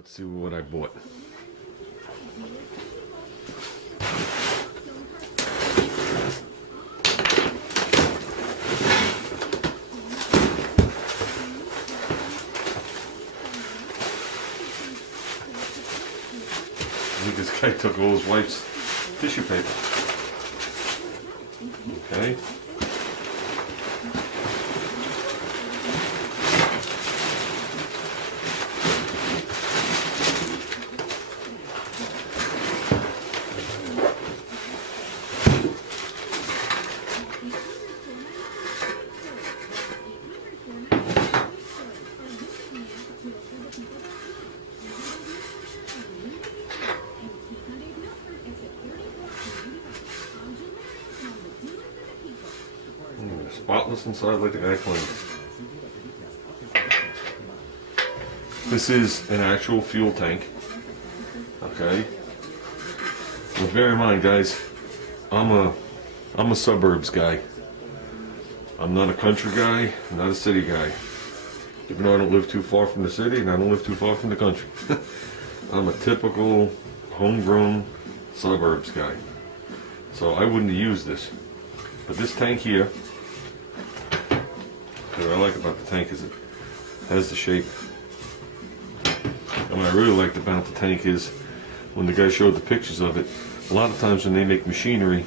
Let's see what I bought. I think this guy took all his wife's tissue paper. Okay. Spotless inside like the guy claimed. This is an actual fuel tank. Okay. But bear in mind, guys, I'm a suburbs guy. I'm not a country guy, I'm not a city guy. Even though I don't live too far from the city and I don't live too far from the country. I'm a typical homegrown suburbs guy. So I wouldn't use this. But this tank here, what I like about the tank is it has the shape. And what I really liked about the tank is when the guy showed the pictures of it, a lot of times when they make machinery,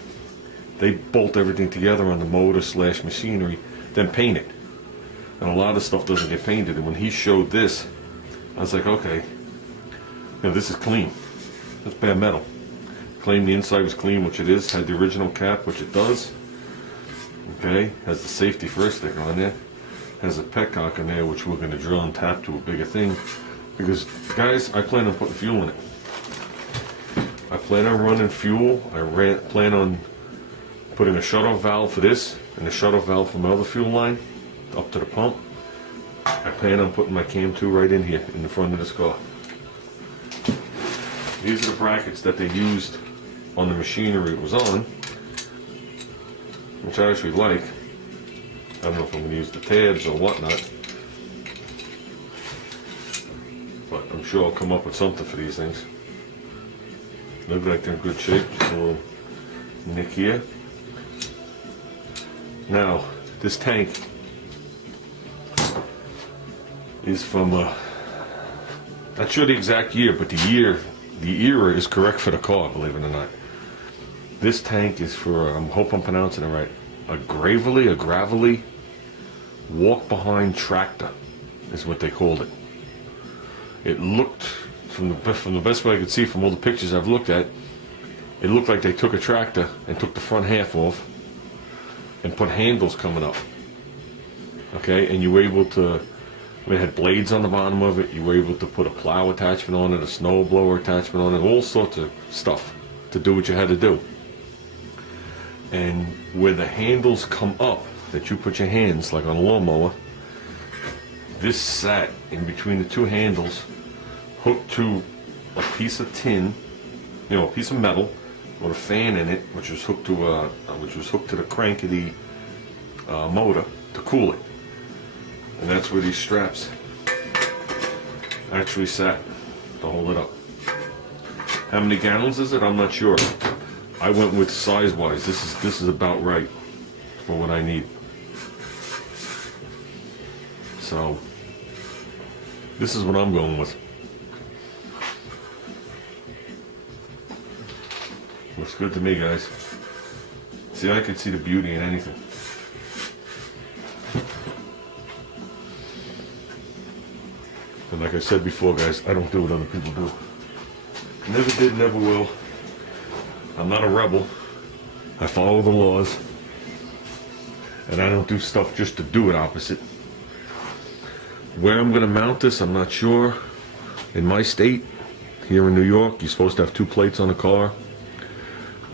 they bolt everything together on the motor / machinery, then paint it. And a lot of stuff doesn't get painted. And when he showed this, I was like, okay, this is clean. That's bare metal. Claimed the inside was clean, which it is. Had the original cap, which it does. Okay, has the safety first sticker on there. Has a petcock in there, which we're going to drill and tap to a bigger thing. Because, guys, I plan on putting fuel in it. I plan on running fuel. I plan on putting a shut-off valve for this and a shut-off valve for my other fuel line up to the pump. I plan on putting my Pt.2 right in here in the front of this car. These are the brackets that they used on the machinery it was on, which I actually like. I don't know if I'm going to use the tabs or whatnot, but I'm sure I'll come up with something for these things. Look like they're in good shape. Just a little nick here. Now, this tank is from, not sure the exact year, but the era is correct for the car, believe it or not. This tank is for, I hope I'm pronouncing it right, a gravelly walk behind tractor is what they called it. It looked, from the best way I could see from all the pictures I've looked at, it looked like they took a tractor and took the front half off and put handles coming up. Okay, and you were able to, it had blades on the bottom of it, you were able to put a plow attachment on it, a snow blower attachment on it, all sorts of stuff to do what you had to do. And where the handles come up, that you put your hands, like on a lawnmower, this sat in between the two handles, hooked to a piece of tin, a piece of metal, with a fan in it, which was hooked to the crank of the motor to cool it. And that's where these straps actually sat to hold it up. How many gallons is it? I'm not sure. I went with size-wise. This is about right for what I need. So this is what I'm going with. Looks good to me, guys. See, I could see the beauty in anything. And like I said before, guys, I don't do what other people do. Never did, never will. I'm not a rebel. I follow the laws. And I don't do stuff just to do it opposite. Where I'm going to mount this, I'm not sure. In my state, here in New York, you're supposed to have 2 plates on a car.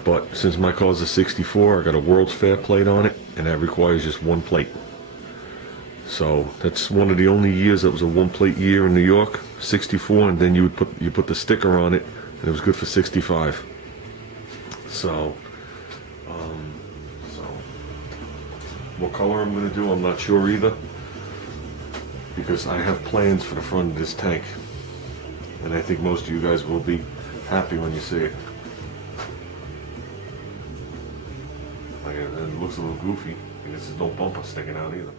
But since my car's a 64, I got a World's Fair plate on it, and that requires just 1 plate. So that's one of the only years that was a 1-plate year in New York, 64, and then you put the sticker on it, and it was good for 65. So what color I'm going to do, I'm not sure either, because I have plans for the front of this tank. And I think most of you guys will be happy when you see it. Like, it looks a little goofy. I guess there's no bumper sticking out either.